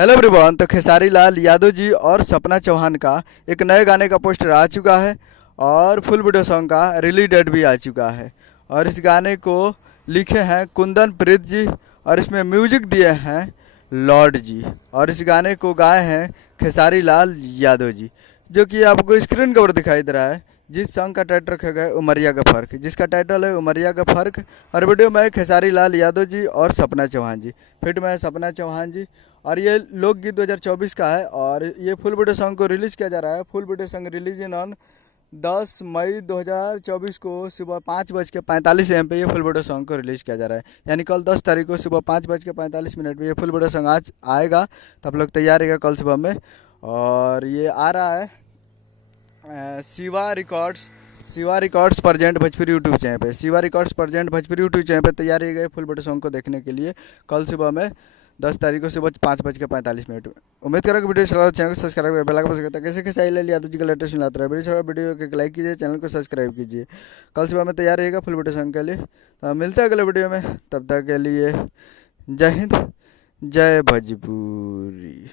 Hello everyone. तो खेसारी लाल यादव जी और सपना चौहान का एक नए गाने का पोस्टर आ चुका है और फुल वीडियो सॉन्ग का रिलीज डेट भी आ चुका है। और इस गाने को लिखे हैं कुंदन प्रीत जी और इसमें म्यूजिक दिए हैं लॉर्ड जी। और इस गाने को गाए हैं खेसारी लाल यादव जी, जो कि आपको स्क्रीन के ऊपर दिखाई दे रहा है। जिस सॉन्ग का टाइटल रखा गया है उमरिया का फ़र्क, जिसका टाइटल है उमरिया का फ़र्क। और वीडियो में खेसारी लाल यादव जी और सपना चौहान जी, फिट में है सपना चौहान जी। और ये लोकगीत 2024 का है और ये फुल वीडियो सॉन्ग को रिलीज़ किया जा रहा है। Full video song release in on 10 मई 2024 को सुबह 5:45 AM पे ये फुल वीडियो सॉन्ग को रिलीज़ किया जा रहा है। यानी कल 10 तारीख को सुबह 5:45 पे ये फुल वीडियो सॉन्ग आज आएगा। तो आप लोग तैयार रहेगा कल सुबह में। और ये आ रहा है Shiva Records present Bhojpuri YouTube channel पे। Shiva Records present Bhojpuri YouTube channel पे तैयार रहिएगा फुल वीडियो सॉन्ग को देखने के लिए कल सुबह में 10 तारीख को सुबह 5:45। उम्मीद करें कि वीडियो चला चैनल को सब्सक्राइब कर बेल आइकन प्रेस करता कैसे खेसारी लाल यादव जी का लेटेस्ट मिलाता है। वीडियो को लाइक कीजिए, चैनल को सब्सक्राइब कीजिए। कल सुबह में तैयार रहिएगा फुल वीडियो सॉन्ग के लिए। तो मिलते हैं अगले वीडियो में, तब तक के लिए जय हिंद, जय भोजपुरी।